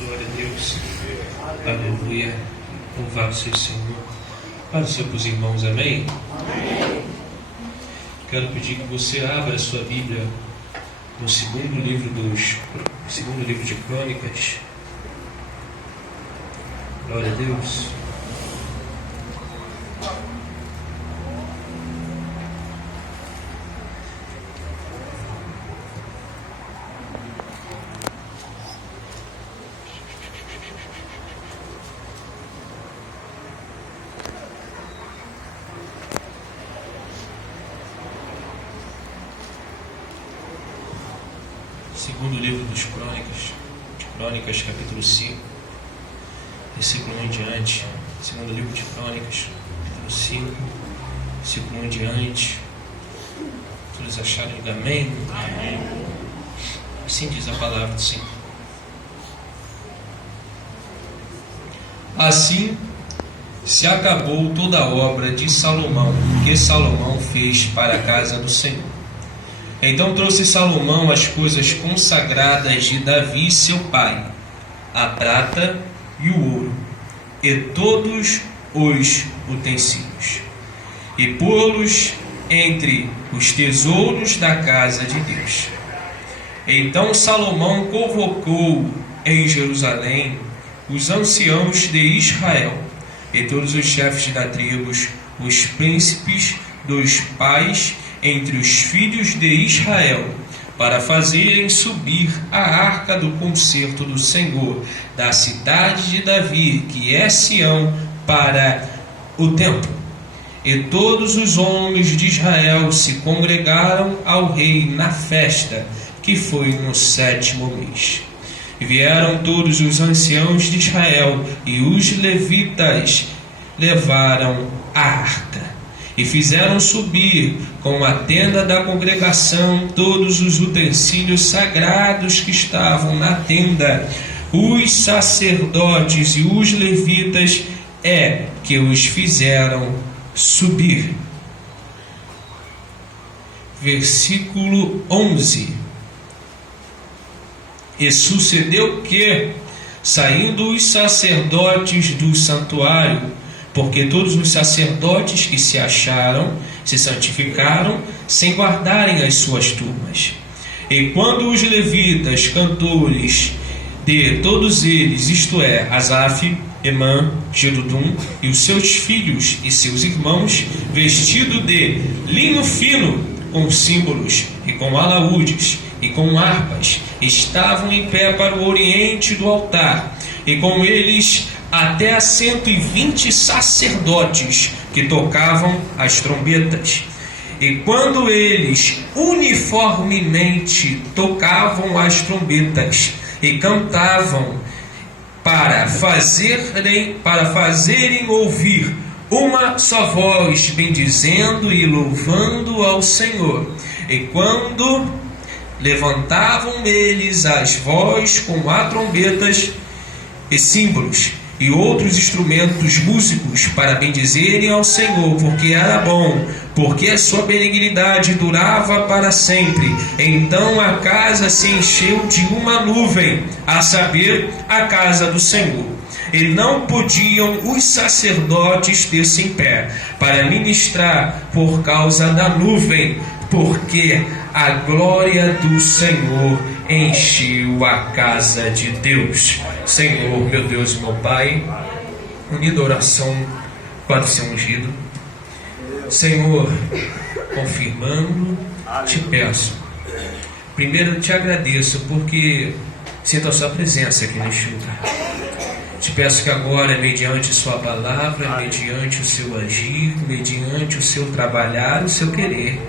Glória a Deus. Aleluia. Louvado seja o Senhor. Para os seus irmãos, amém? Amém. Quero pedir que você abra a sua Bíblia no segundo livro de Crônicas. Glória a Deus. Segundo livro dos Crônicas, capítulo 5, versículo 1 em diante. Segundo livro de Crônicas, capítulo 5, versículo 1 em diante. Todos acharam? Amém? Amém. Assim diz a palavra do Senhor. Assim se acabou toda a obra de Salomão, que Salomão fez para a casa do Senhor. Então trouxe Salomão as coisas consagradas de Davi seu pai, a prata e o ouro, e todos os utensílios, e pô-los entre os tesouros da casa de Deus. Então Salomão convocou em Jerusalém os anciãos de Israel, e todos os chefes das tribos, os príncipes dos pais entre os filhos de Israel, para fazerem subir a arca do concerto do Senhor, da cidade de Davi, que é Sião, para o templo. E todos os homens de Israel se congregaram ao rei na festa, que foi no 7º mês. E vieram todos os anciãos de Israel, e os levitas levaram a arca. E fizeram subir com a tenda da congregação todos os utensílios sagrados que estavam na tenda. Os sacerdotes e os levitas que os fizeram subir. Versículo 11. E sucedeu que, saindo os sacerdotes do santuário, porque todos os sacerdotes que se acharam se santificaram sem guardarem as suas turmas. E quando os levitas, cantores de todos eles, isto é, Asaf, Emã, Jedutun e os seus filhos e seus irmãos, vestido de linho fino, com símbolos e com alaúdes e com harpas, estavam em pé para o oriente do altar, e com eles até 120 sacerdotes que tocavam as trombetas. E quando eles uniformemente tocavam as trombetas e cantavam para fazerem ouvir uma só voz, bendizendo e louvando ao Senhor. E quando levantavam eles as vozes com as trombetas e símbolos e outros instrumentos músicos para bendizerem ao Senhor, porque era bom, porque a sua benignidade durava para sempre. Então a casa se encheu de uma nuvem, a saber, a casa do Senhor. E não podiam os sacerdotes ter-se em pé para ministrar por causa da nuvem, porque a glória do Senhor encheu a casa de Deus. Senhor, meu Deus e meu Pai, unida a oração para o seu ungido. Senhor, confirmando, te peço. Primeiro te agradeço porque sinto a sua presença aqui neste lugar. Te peço que agora, mediante sua palavra, mediante o seu agir, mediante o seu trabalhar, o seu querer,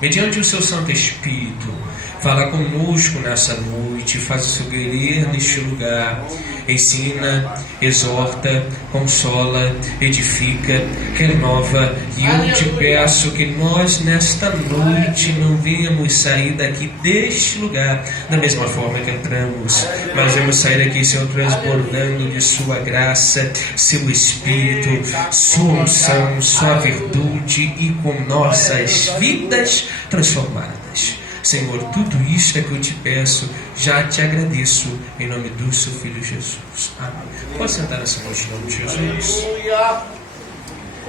mediante o seu Santo Espírito, fala conosco nessa noite, faz o seu querer neste lugar, ensina, exorta, consola, edifica, renova. E eu te peço que nós nesta noite não venhamos sair daqui deste lugar da mesma forma que entramos, mas vamos sair daqui, Senhor, transbordando de sua graça, seu Espírito, sua unção, sua virtude, e com nossas vidas transformadas. Senhor, tudo isto é que eu te peço, já te agradeço, em nome do seu Filho Jesus. Amém. Pode sentar nessa noite em nome de Jesus.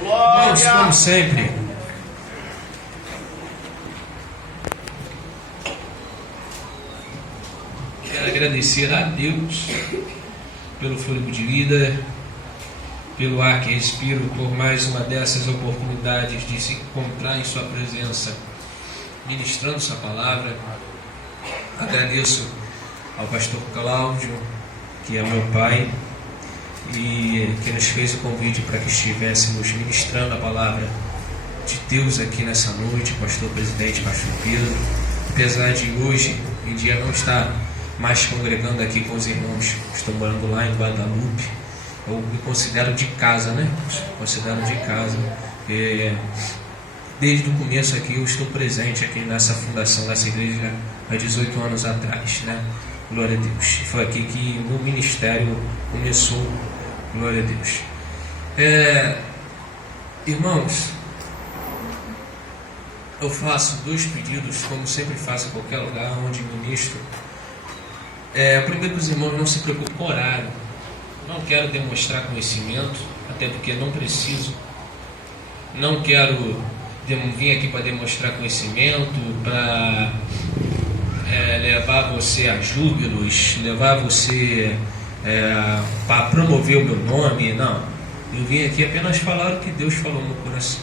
Vamos, como sempre, quero agradecer a Deus pelo fôlego de vida, pelo ar que respiro, por mais uma dessas oportunidades de se encontrar em sua presença, ministrando sua palavra. Agradeço ao pastor Cláudio, que é meu pai, e que nos fez o convite para que estivéssemos ministrando a palavra de Deus aqui nessa noite, pastor presidente, pastor Pedro. Apesar de hoje em dia não estar mais congregando aqui com os irmãos, estou morando lá em Guadalupe, eu me considero de casa, né? Considero de casa. Desde o começo aqui eu estou presente aqui nessa fundação, nessa igreja, há 18 anos atrás, né? Glória a Deus. Foi aqui que o meu ministério começou. Glória a Deus. Irmãos, eu faço 2 pedidos, como sempre faço em qualquer lugar onde ministro. Primeiro, que os irmãos não se preocupem com horário. Não quero demonstrar conhecimento, até porque não preciso. Não quero vir aqui para demonstrar conhecimento, para levar você a júbilos, levar você para promover o meu nome. Não, eu vim aqui apenas falar o que Deus falou no meu coração.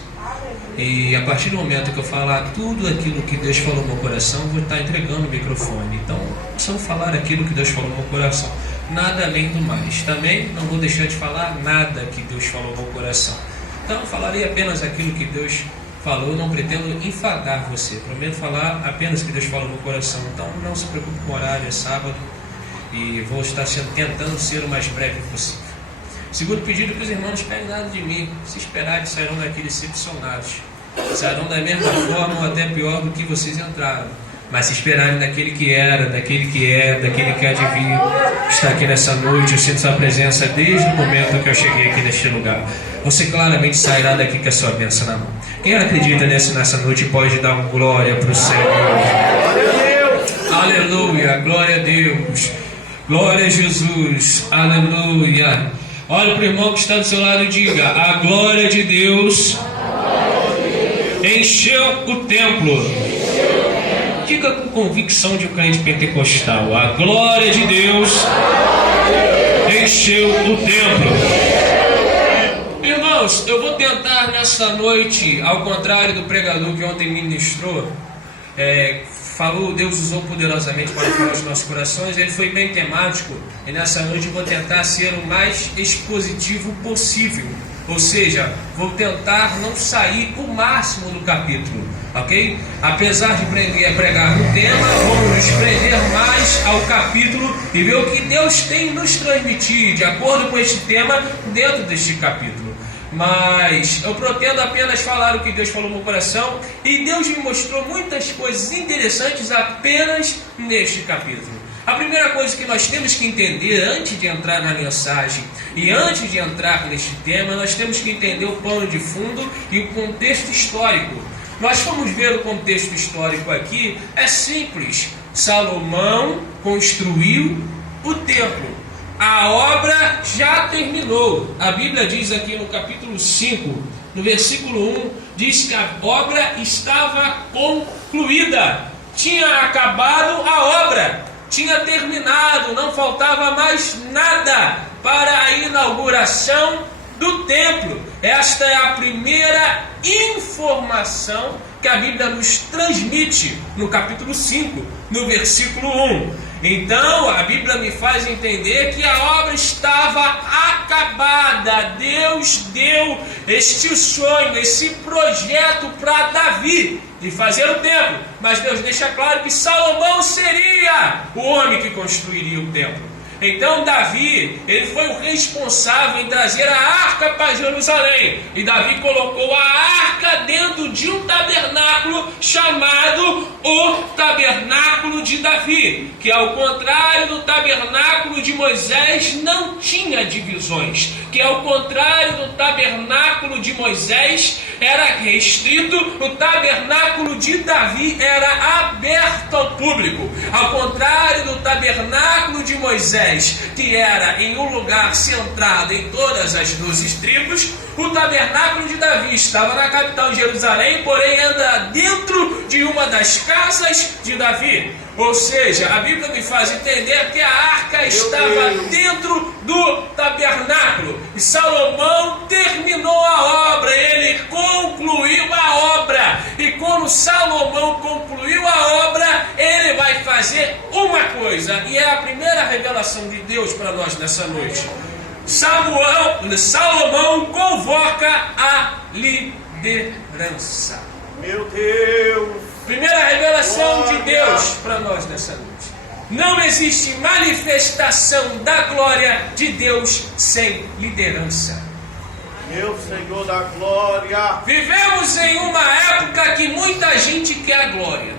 E a partir do momento que eu falar tudo aquilo que Deus falou no meu coração, eu vou estar entregando o microfone. Então, se eu falar aquilo que Deus falou no meu coração, nada além do mais. Também não vou deixar de falar nada que Deus falou no meu coração. Então, eu falarei apenas aquilo que Deus falou. Não pretendo enfadar você. Prometo falar apenas o que Deus falou no meu coração. Então, não se preocupe com o horário, é sábado. E vou estar tentando ser o mais breve possível. Segundo pedido, que os irmãos não esperem nada de mim. Se esperarem, sairão daqui decepcionados. Sairão da mesma forma ou até pior do que vocês entraram. Mas se esperarem daquele que era, daquele que é, daquele que há de vir, está aqui nessa noite, eu sinto sua presença desde o momento que eu cheguei aqui neste lugar. Você claramente sairá daqui com a sua bênção na mão. Quem acredita nessa noite pode dar uma glória para o Senhor. Aleluia, glória a Deus. Glória a Jesus, aleluia. Olha para o irmão que está do seu lado e diga: a glória de Deus encheu o templo. Diga com convicção de um crente pentecostal: a glória de Deus encheu o templo. Irmãos, eu vou tentar nessa noite, ao contrário do pregador que ontem ministrou, falou, Deus usou poderosamente para falar os nossos corações, ele foi bem temático, e nessa noite eu vou tentar ser o mais expositivo possível. Ou seja, vou tentar não sair o máximo do capítulo, ok? Apesar de pregar no tema, vamos nos prender mais ao capítulo e ver o que Deus tem nos transmitir de acordo com este tema dentro deste capítulo. Mas eu pretendo apenas falar o que Deus falou no meu coração, e Deus me mostrou muitas coisas interessantes apenas neste capítulo. A primeira coisa que nós temos que entender antes de entrar na mensagem e antes de entrar neste tema, nós temos que entender o plano de fundo e o contexto histórico. Nós vamos ver o contexto histórico aqui, é simples. Salomão construiu o templo. A obra já terminou. A Bíblia diz aqui no capítulo 5, no versículo 1, diz que a obra estava concluída. Tinha acabado a obra, tinha terminado, não faltava mais nada para a inauguração do templo. Esta é a primeira informação que a Bíblia nos transmite no capítulo 5, no versículo 1. Então a Bíblia me faz entender que a obra estava acabada. Deus deu este sonho, esse projeto para Davi de fazer o templo, mas Deus deixa claro que Salomão seria o homem que construiria o templo. Então Davi, ele foi o responsável em trazer a arca para Jerusalém. E Davi colocou a arca dentro de um tabernáculo chamado o Tabernáculo de Davi, que ao contrário do tabernáculo de Moisés não tinha divisões, que ao contrário do tabernáculo de Moisés era restrito, o tabernáculo de Davi era aberto ao público. Ao contrário do tabernáculo de Moisés, que era em um lugar centrado em todas as 12 tribos, o tabernáculo de Davi estava na capital Jerusalém, porém anda dentro de uma das casas de Davi. Ou seja, a Bíblia me faz entender que a arca estava dentro do tabernáculo. E Salomão terminou a obra, ele concluiu a obra. E quando Salomão concluiu a obra, ele vai fazer uma coisa. E é a primeira revelação de Deus para nós nessa noite. Salomão convoca a liderança. Meu Deus! Primeira revelação de Deus para nós nessa noite. Não existe manifestação da glória de Deus sem liderança. Meu Senhor da glória! Vivemos em uma época que muita gente quer a glória.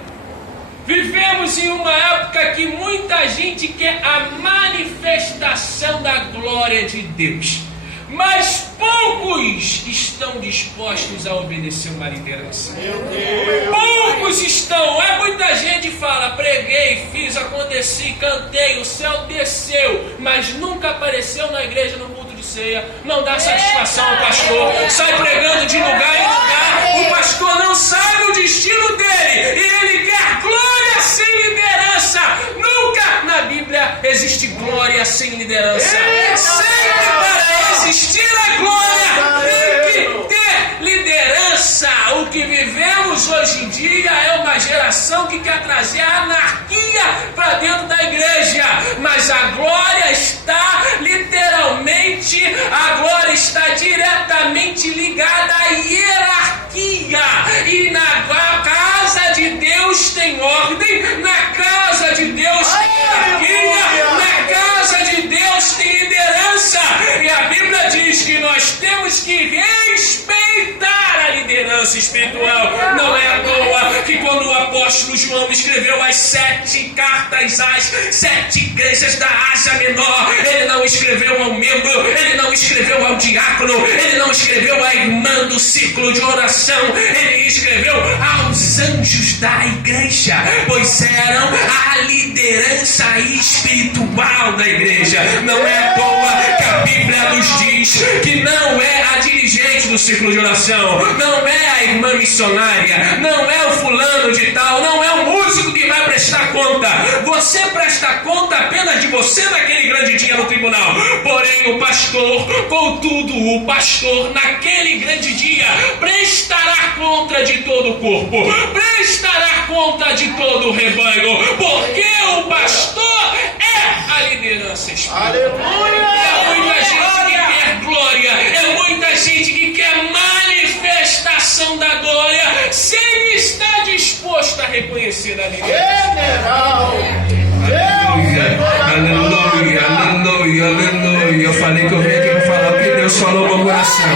Vivemos em uma época que muita gente quer a manifestação da glória de Deus. Mas poucos estão dispostos a obedecer uma liderança. Meu Deus! Poucos estão. Muita gente fala, preguei, fiz, aconteci, cantei, o céu desceu, mas nunca apareceu na igreja no culto de ceia. Não dá satisfação ao pastor, sai pregando de lugar em lugar. O pastor não sabe o destino dele e ele quer glória sem liderança. Nunca na Bíblia existe glória sem liderança. Sempre para existir a glória tem que ter liderança. O que vivemos hoje em dia é uma geração que quer trazer a anarquia para dentro da igreja, mas a glória está literalmente, a glória está diretamente ligada à hierarquia, e na casa de Deus tem ordem, na casa de Deus tem hierarquia, na casa de Deus tem liderança, e a Bíblia diz que nós temos que respeitar a liderança espiritual. Não é à toa que quando o apóstolo João escreveu as 7 cartas às 7 igrejas da Ásia Menor, ele não escreveu ao membro, ele não escreveu ao diácono, ele não escreveu à irmã do círculo de oração, ele escreveu aos anjos da igreja, pois eram a liderança espiritual da igreja. Não é à toa que a Bíblia nos diz que não é a dirigente do círculo de oração, não é a irmã missionária, não é o fulano de tal, não é o músico que vai prestar conta. Você presta conta apenas de você naquele grande dia no tribunal. Porém o pastor, contudo, o pastor naquele grande dia prestará conta de todo o corpo, prestará conta de todo o rebanho, porque o pastor é a liderança espiritual. Aleluia! É muita gente que quer glória, é muita gente que quer manifestação da glória, sem estar disposto a reconhecer a liderança. General! Aleluia, aleluia, aleluia. Eu falei que eu vim aqui para falar o que Deus falou no meu coração.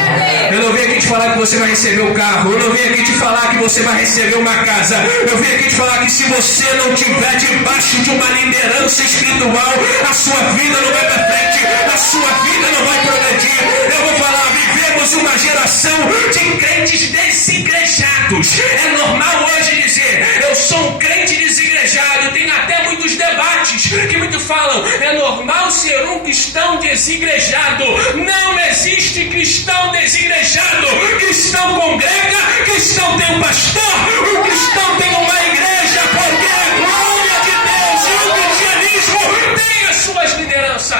Eu não vim aqui te falar que você vai receber um carro. Eu não vim aqui te falar que você vai receber uma casa. Eu vim aqui te falar que se você não tiver debaixo de uma liderança espiritual, a sua vida não vai para frente, a sua vida não vai progredir. Eu vou falar, vivemos uma geração de crentes desigrejados. É normal hoje dizer, eu sou um crente desigrejado. Tem até muitos debates que muito falam, é normal ser um cristão desigrejado. Não existe cristão desigrejado. Cristão congrega, cristão tem um pastor, o cristão tem uma igreja, porque a glória de Deus e o cristianismo tem as suas lideranças.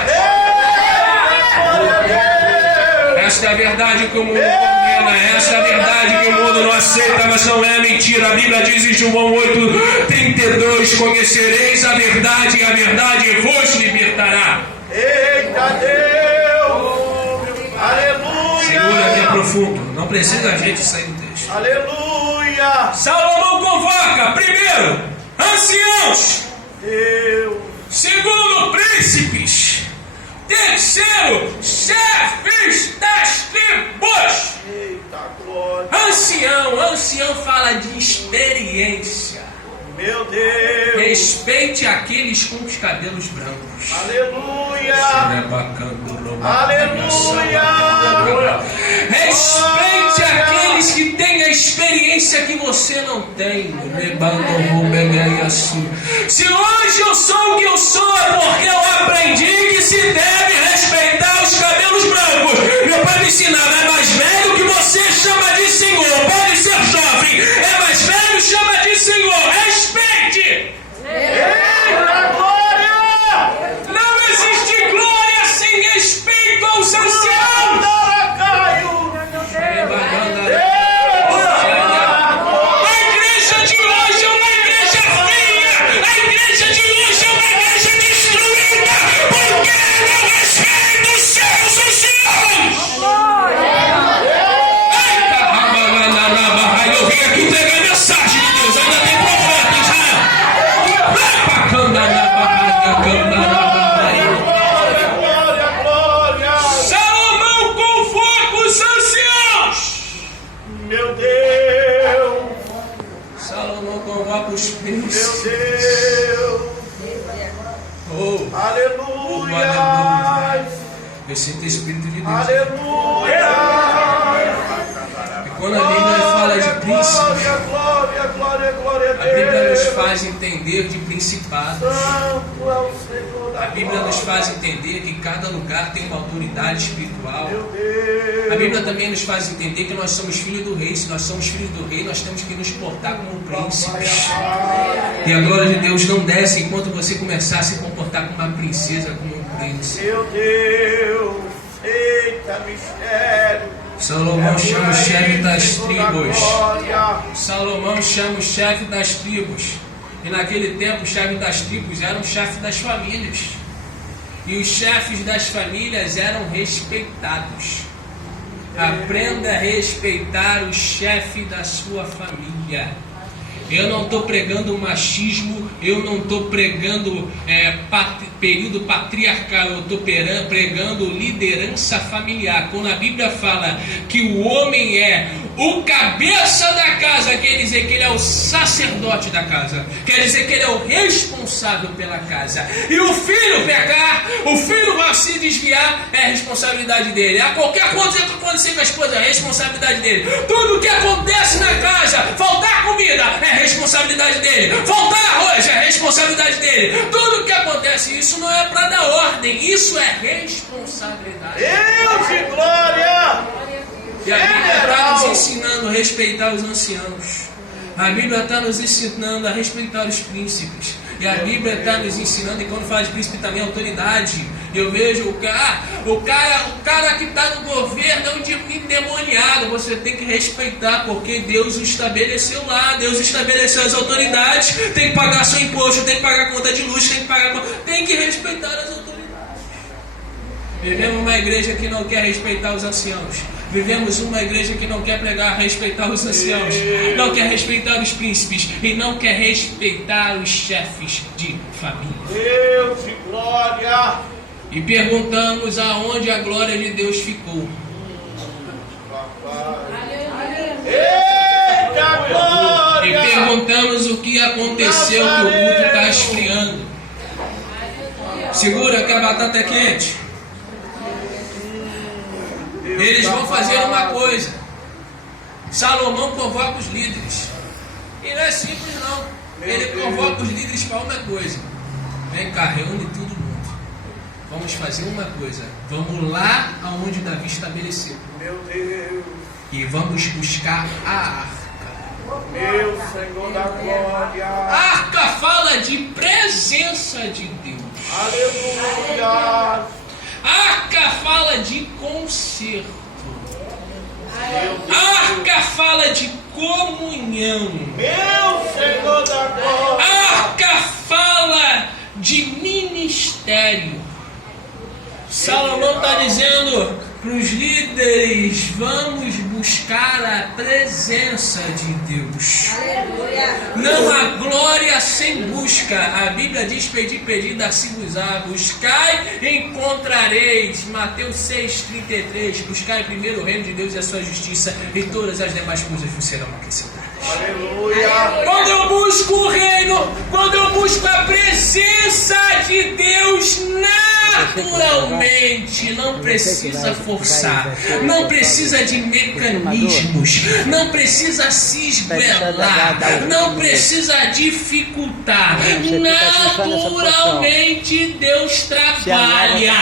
Esta é a verdade que o mundo condena, esta é a verdade que o mundo não aceita, mas não é mentira. A Bíblia diz em João 8:32, conhecereis a verdade e a verdade vos libertará. Eita Deus! Aleluia! Segura aqui, é profundo, não precisa a gente sair do texto. Aleluia! Salomão convoca, primeiro, anciãos. Deus! Segundo, príncipes. Terceiro, chefes das tribos. Eita glória. Ancião fala de experiência. Meu Deus. Respeite aqueles com os cabelos brancos. Aleluia. Aleluia. Respeite aqueles que têm a experiência que você não tem. Se hoje eu sou o que eu sou, é porque eu aprendi que se deve respeitar os cabelos brancos. Meu pai me ensinava, é mais velho que você, chama de senhor. Pode ser jovem, é mais velho, chama de senhor. Respeite. Eita glória. Não existe glória sem respeito aos anciãos. A igreja de hoje é uma igreja fria. A igreja de hoje é uma igreja destruída porque não respeita os seus anciãos. Eu vim aqui entregar mensagem de Deus. Ainda tem profeta em Israel. Salomão convoca os anciãos. Meu Deus. Salomão convoca os Meu príncipes. Deus. Oh, Aleluia. eu sinto o Espírito de Deus. Aleluia. E quando a Bíblia fala de príncipes, Glória, glória, glória, glória a a Bíblia nos Deus. faz entender de principados. Santo é o Senhor da A Bíblia nos glória. faz entender que cada lugar tem uma autoridade espiritual. Meu Deus. A Bíblia também nos faz entender que nós somos filhos do rei. Se nós somos filhos do rei, nós temos que nos portar como príncipes. E a glória de Deus não desce enquanto você começar a se comportar como uma princesa, como um príncipe. Meu Deus. Eita mistério. Salomão chama o chefe das tribos. Glória. Salomão chama o chefe das tribos. E naquele tempo, o chefe das tribos era o chefe das famílias. E os chefes das famílias eram respeitados. Aprenda a respeitar o chefe da sua família. Eu não estou pregando machismo, eu não estou pregando período patriarcal, eu estou pregando liderança familiar. Quando a Bíblia fala que o homem é o cabeça da casa, quer dizer que ele é o sacerdote da casa, quer dizer que ele é o responsável pela casa. E o filho pecar, o filho vai se desviar, é a responsabilidade dele. A qualquer coisa que acontecer com a esposa, é a responsabilidade dele. Tudo que acontece na casa, faltar comida, é a responsabilidade dele. Faltar arroz, é a responsabilidade dele. Tudo que acontece, isso não é para dar ordem, isso é responsabilidade. Deus de glória. E a Bíblia está nos ensinando a respeitar os anciãos. A Bíblia está nos ensinando a respeitar os príncipes. E a Bíblia está nos ensinando, e quando fala de príncipe também autoridade. Eu vejo o cara que está no governo é um endemoniado. Você tem que respeitar, porque Deus o estabeleceu lá. Deus estabeleceu as autoridades. Tem que pagar seu imposto, tem que pagar conta de luz, tem que respeitar as autoridades. Vivemos uma igreja que não quer respeitar os anciãos. Vivemos uma igreja que não quer pregar, respeitar os anciãos, não quer respeitar os príncipes e não quer respeitar os chefes de família. Deus de glória. E perguntamos aonde a glória de Deus ficou. Eita glória. E perguntamos o que aconteceu que o culto está esfriando. Segura que a batata é quente. Eles vão fazer uma coisa. Salomão convoca os líderes. E não é simples não. Ele convoca os líderes para uma coisa. Vem cá, reúne todo mundo. Vamos fazer uma coisa. Vamos lá aonde Davi estabeleceu. Meu Deus. E vamos buscar a arca. Meu Senhor da glória. A arca fala de presença de Deus. Aleluia. A arca fala de conserto. A arca fala de comunhão. Meu Senhor da glória. A arca fala de ministério. Salomão está dizendo: para os líderes, vamos buscar a presença de Deus. Aleluia. Não há glória sem busca. A Bíblia diz: pedi, pedi, dar-se-vos-á. Buscai, encontrareis. Mateus 6,33. Buscai primeiro o reino de Deus e a sua justiça, e todas as demais coisas vos serão acrescentadas. Aleluia. Quando eu busco o reino, quando eu busco a presença de Deus, naturalmente, não precisa forçar, não precisa de mecanismos, não precisa se esguelar, não precisa dificultar. Naturalmente Deus trabalha.